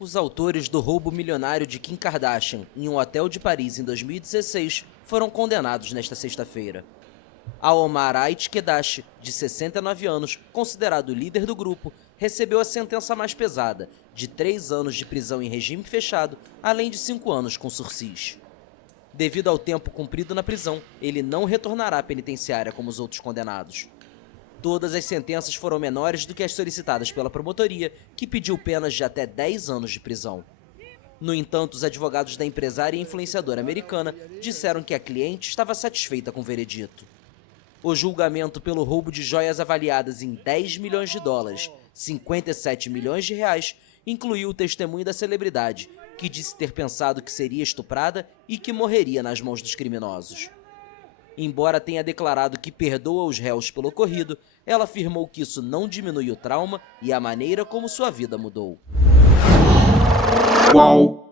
Os autores do roubo milionário de Kim Kardashian em um hotel de Paris em 2016 foram condenados nesta sexta-feira. Omar Ait Kedash, de 69 anos, considerado o líder do grupo, recebeu a sentença mais pesada, de 3 anos de prisão em regime fechado, além de 5 anos com sursis. Devido ao tempo cumprido na prisão, ele não retornará à penitenciária como os outros condenados. Todas as sentenças foram menores do que as solicitadas pela promotoria, que pediu penas de até 10 anos de prisão. No entanto, os advogados da empresária e influenciadora americana disseram que a cliente estava satisfeita com o veredito. O julgamento pelo roubo de joias avaliadas em 10 milhões de dólares, 57 milhões de reais, incluiu o testemunho da celebridade, que disse ter pensado que seria estuprada e que morreria nas mãos dos criminosos. Embora tenha declarado que perdoa os réus pelo ocorrido, ela afirmou que isso não diminui o trauma e a maneira como sua vida mudou. Qual?